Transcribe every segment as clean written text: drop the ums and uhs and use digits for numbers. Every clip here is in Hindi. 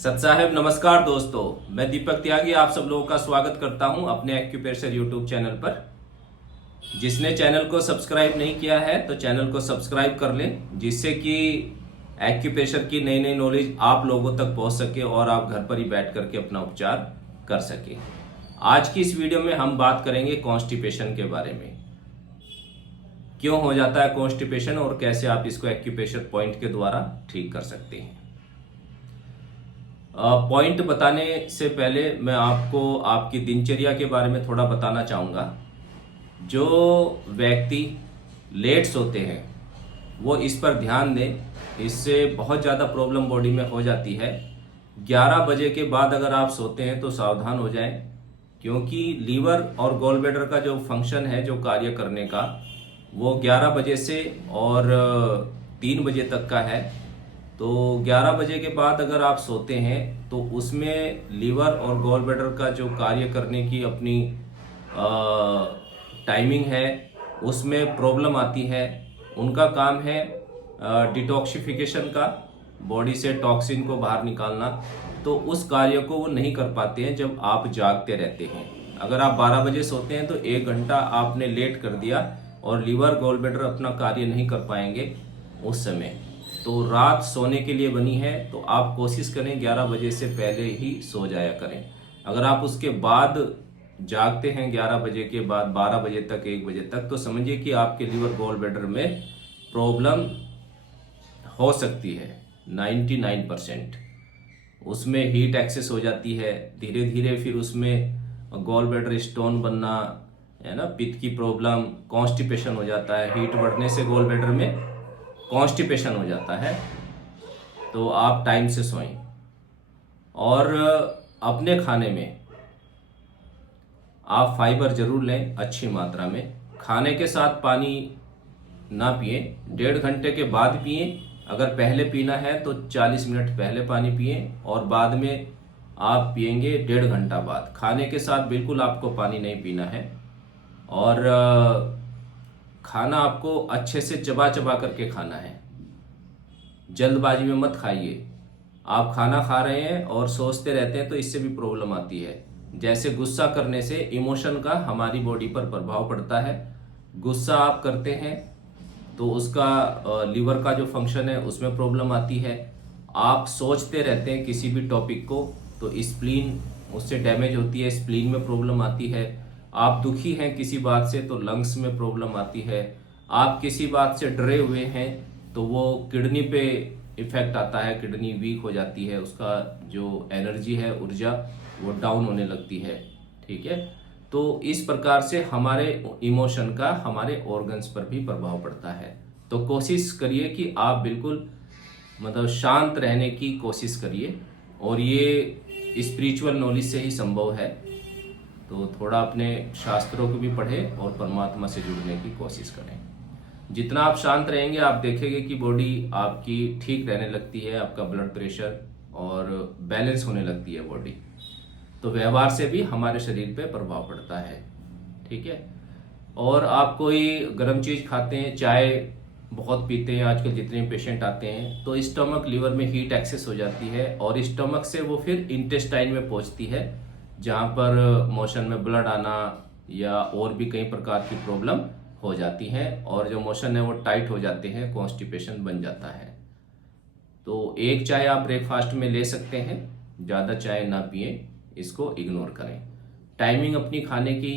सत साहेब नमस्कार दोस्तों, मैं दीपक त्यागी आप सब लोगों का स्वागत करता हूं अपने एक्यूप्रेशर यूट्यूब चैनल पर। जिसने चैनल को सब्सक्राइब नहीं किया है तो चैनल को सब्सक्राइब कर लें, जिससे कि एक्यूप्रेशर की नई नई नॉलेज आप लोगों तक पहुंच सके और आप घर पर ही बैठ करके अपना उपचार कर सके। आज की इस वीडियो में हम बात करेंगे कॉन्स्टिपेशन के बारे में। क्यों हो जाता है कॉन्स्टिपेशन और कैसे आप इसको एक्यूप्रेशर पॉइंट के द्वारा ठीक कर सकते हैं। पॉइंट बताने से पहले मैं आपको आपकी दिनचर्या के बारे में थोड़ा बताना चाहूँगा। जो व्यक्ति लेट सोते हैं वो इस पर ध्यान दें, इससे बहुत ज़्यादा प्रॉब्लम बॉडी में हो जाती है। 11 बजे के बाद अगर आप सोते हैं तो सावधान हो जाएं, क्योंकि लीवर और गॉल ब्लैडर का जो फंक्शन है, जो कार्य करने का, वो 11 बजे से और 3 बजे तक का है। तो 11 बजे के बाद अगर आप सोते हैं तो उसमें लीवर और गॉल ब्लैडर का जो कार्य करने की अपनी टाइमिंग है उसमें प्रॉब्लम आती है। उनका काम है डिटॉक्सिफिकेशन का, बॉडी से टॉक्सिन को बाहर निकालना। तो उस कार्य को वो नहीं कर पाते हैं जब आप जागते रहते हैं। अगर आप 12 बजे सोते हैं तो 1 घंटा आपने लेट कर दिया और लीवर गॉल ब्लैडर अपना कार्य नहीं कर पाएंगे उस समय। तो रात सोने के लिए बनी है, तो आप कोशिश करें 11 बजे से पहले ही सो जाया करें। अगर आप उसके बाद जागते हैं 11 बजे के बाद 12 बजे तक 1 बजे तक, तो समझिए कि आपके लीवर गॉल ब्लैडर में प्रॉब्लम हो सकती है 99%। उसमें हीट एक्सेस हो जाती है, धीरे धीरे फिर उसमें गॉल ब्लैडर स्टोन बनना है ना, पित्त की प्रॉब्लम, कॉन्स्टिपेशन हो जाता है। हीट बढ़ने से गॉल ब्लैडर में कॉन्स्टिपेशन हो जाता है। तो आप टाइम से सोएं और अपने खाने में आप फाइबर जरूर लें अच्छी मात्रा में। खाने के साथ पानी ना पिए, 1.5 घंटे के बाद पिए। अगर पहले पीना है तो 40 मिनट पहले पानी पिए और बाद में आप पिएंगे 1.5 घंटा बाद। खाने के साथ बिल्कुल आपको पानी नहीं पीना है। और खाना आपको अच्छे से चबा चबा करके खाना है, जल्दबाजी में मत खाइए। आप खाना खा रहे हैं और सोचते रहते हैं तो इससे भी प्रॉब्लम आती है। जैसे गुस्सा करने से इमोशन का हमारी बॉडी पर प्रभाव पड़ता है। गुस्सा आप करते हैं तो उसका लीवर का जो फंक्शन है उसमें प्रॉब्लम आती है। आप सोचते रहते हैं किसी भी टॉपिक को तो स्प्लीन उससे डैमेज होती है, स्प्लीन में प्रॉब्लम आती है। आप दुखी हैं किसी बात से तो लंग्स में प्रॉब्लम आती है। आप किसी बात से डरे हुए हैं तो वो किडनी पे इफेक्ट आता है, किडनी वीक हो जाती है, उसका जो एनर्जी है, ऊर्जा, वो डाउन होने लगती है। ठीक है, तो इस प्रकार से हमारे इमोशन का हमारे ऑर्गन्स पर भी प्रभाव पड़ता है। तो कोशिश करिए कि आप बिल्कुल मतलब शांत रहने की कोशिश करिए, और ये स्पिरिचुअल नॉलेज से ही संभव है। तो थोड़ा अपने शास्त्रों को भी पढ़ें और परमात्मा से जुड़ने की कोशिश करें। जितना आप शांत रहेंगे आप देखेंगे कि बॉडी आपकी ठीक रहने लगती है, आपका ब्लड प्रेशर और बैलेंस होने लगती है बॉडी। तो व्यवहार से भी हमारे शरीर पे प्रभाव पड़ता है। ठीक है, और आप कोई गर्म चीज़ खाते हैं, चाय बहुत पीते हैं आजकल जितने पेशेंट आते हैं, तो स्टमक लीवर में हीट एक्सेस हो जाती है और स्टमक से वो फिर इंटेस्टाइन में पहुंचती है, जहाँ पर मोशन में ब्लड आना या और भी कई प्रकार की प्रॉब्लम हो जाती है, और जो मोशन है वो टाइट हो जाते हैं, कॉन्स्टिपेशन बन जाता है। तो एक चाय आप ब्रेकफास्ट में ले सकते हैं, ज़्यादा चाय ना पिए, इसको इग्नोर करें। टाइमिंग अपनी खाने की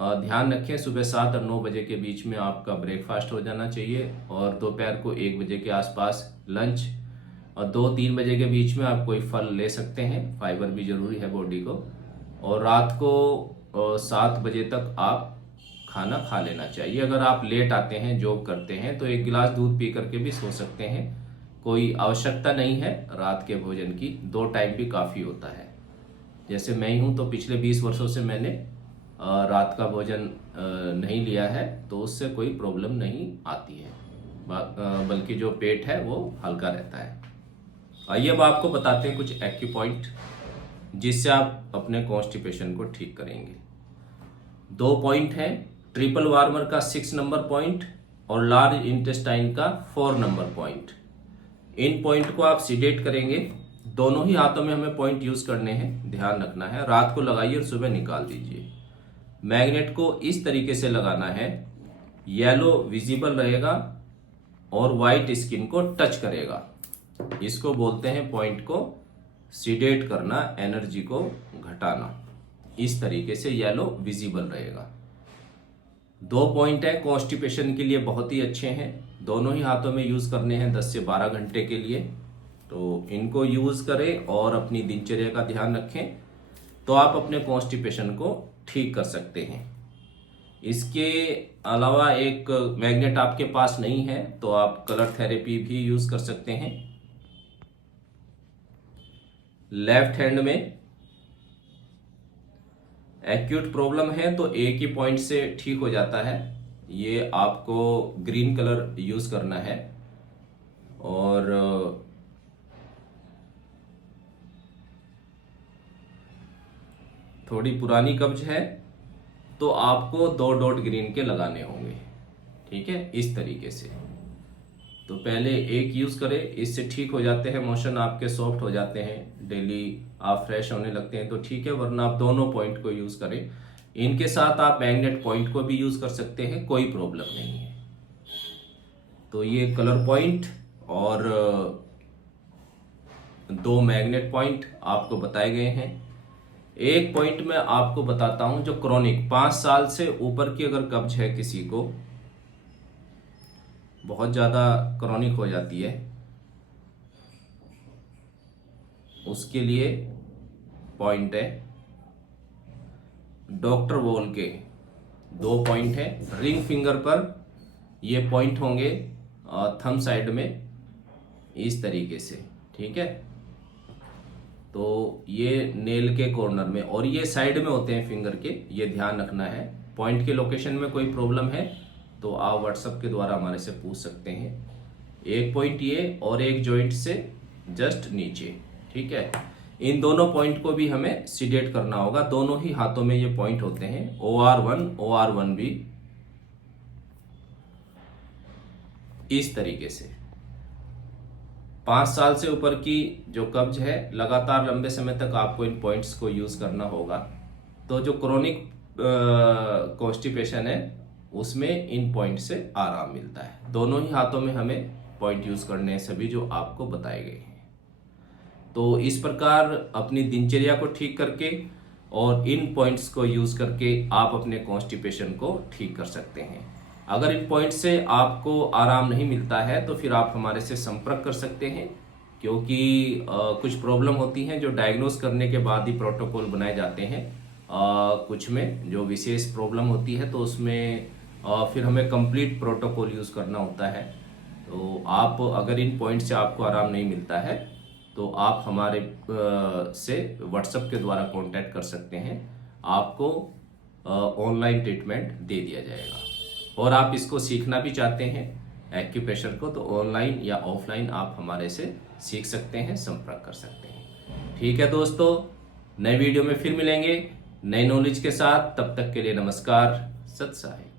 ध्यान रखें, सुबह 7 और 9 बजे के बीच में आपका ब्रेकफास्ट हो जाना चाहिए, और दोपहर को 1 बजे के आसपास लंच, और 2-3 बजे के बीच में आप कोई फल ले सकते हैं, फाइबर भी जरूरी है बॉडी को। और रात को 7 बजे तक आप खाना खा लेना चाहिए। अगर आप लेट आते हैं, जॉब करते हैं, तो 1 गिलास दूध पी करके भी सो सकते हैं, कोई आवश्यकता नहीं है रात के भोजन की, 2 टाइम भी काफ़ी होता है। जैसे मैं ही हूँ तो पिछले 20 वर्षों से मैंने रात का भोजन नहीं लिया है, तो उससे कोई प्रॉब्लम नहीं आती है, बल्कि जो पेट है वो हल्का रहता है। आइए अब आपको बताते हैं कुछ एक्यूपॉइंट जिससे आप अपने कॉन्स्टिपेशन को ठीक करेंगे। 2 पॉइंट हैं, ट्रिपल वार्मर का 6 नंबर पॉइंट और लार्ज इंटेस्टाइन का 4 नंबर पॉइंट। इन पॉइंट को आप सीडेट करेंगे दोनों ही हाथों में हमें पॉइंट यूज करने हैं, ध्यान रखना है। रात को लगाइए और सुबह निकाल दीजिए। मैग्नेट को इस तरीके से लगाना है, येलो विजिबल रहेगा और वाइट स्किन को टच करेगा। इसको बोलते हैं पॉइंट को सीडेट करना, एनर्जी को घटाना। इस तरीके से येलो विजिबल रहेगा। 2 पॉइंट है, कॉन्स्टिपेशन के लिए बहुत ही अच्छे हैं। दोनों ही हाथों में यूज करने हैं 10 से 12 घंटे के लिए। तो इनको यूज करें और अपनी दिनचर्या का ध्यान रखें, तो आप अपने कॉन्स्टिपेशन को ठीक कर सकते हैं। इसके अलावा एक मैग्नेट आपके पास नहीं है तो आप कलर थेरेपी भी यूज कर सकते हैं। लेफ्ट हैंड में एक्यूट प्रॉब्लम है तो एक ही पॉइंट से ठीक हो जाता है। ये आपको ग्रीन कलर यूज करना है। और थोड़ी पुरानी कब्ज है तो आपको 2 डॉट ग्रीन के लगाने होंगे, ठीक है, इस तरीके से। तो पहले एक यूज करें, इससे ठीक हो जाते हैं, मोशन आपके सॉफ्ट हो जाते हैं, डेली आप फ्रेश होने लगते हैं तो ठीक है। वरना आप दोनों पॉइंट को यूज करें। इनके साथ आप मैग्नेट पॉइंट को भी यूज कर सकते हैं, कोई प्रॉब्लम नहीं है। तो ये कलर पॉइंट और 2 मैग्नेट पॉइंट आपको बताए गए हैं। एक पॉइंट में आपको बताता हूं, जो क्रॉनिक 5 साल से ऊपर की अगर कब्ज है किसी को, बहुत ज्यादा क्रॉनिक हो जाती है, उसके लिए पॉइंट है डॉक्टर वॉल के 2 पॉइंट है। रिंग फिंगर पर ये पॉइंट होंगे, थंब साइड में इस तरीके से, ठीक है। तो ये नेल के कॉर्नर में और ये साइड में होते हैं फिंगर के, ये ध्यान रखना है। पॉइंट के लोकेशन में कोई प्रॉब्लम है तो आप व्हाट्सएप के द्वारा हमारे से पूछ सकते हैं। एक पॉइंट ये और एक जॉइंट से जस्ट नीचे, ठीक है। इन दोनों पॉइंट को भी हमें सीडेट करना होगा। दोनों ही हाथों में ये पॉइंट होते हैं, OR1 OR1 भी इस तरीके से। 5 साल से ऊपर की जो कब्ज है, लगातार लंबे समय तक आपको इन पॉइंट्स को यूज करना होगा। तो जो क्रोनिक कॉन्स्टिपेशन है उसमें इन पॉइंट से आराम मिलता है। दोनों ही हाथों में हमें पॉइंट यूज करने हैं, सभी जो आपको बताए गए हैं। तो इस प्रकार अपनी दिनचर्या को ठीक करके और इन पॉइंट्स को यूज करके आप अपने कॉन्स्टिपेशन को ठीक कर सकते हैं। अगर इन पॉइंट से आपको आराम नहीं मिलता है तो फिर आप हमारे से संपर्क कर सकते हैं, क्योंकि कुछ प्रॉब्लम होती हैं जो डायग्नोस करने के बाद ही प्रोटोकॉल बनाए जाते हैं। कुछ में जो विशेष प्रॉब्लम होती है तो उसमें फिर हमें कंप्लीट प्रोटोकॉल यूज़ करना होता है। तो आप अगर इन पॉइंट से आपको आराम नहीं मिलता है तो आप हमारे से व्हाट्सएप के द्वारा कांटेक्ट कर सकते हैं। आपको ऑनलाइन ट्रीटमेंट दे दिया जाएगा। और आप इसको सीखना भी चाहते हैं एक्यूप्रेशर को, तो ऑनलाइन या ऑफलाइन आप हमारे से सीख सकते हैं, संपर्क कर सकते हैं। ठीक है दोस्तों, नए वीडियो में फिर मिलेंगे नए नॉलेज के साथ। तब तक के लिए नमस्कार, सत साई।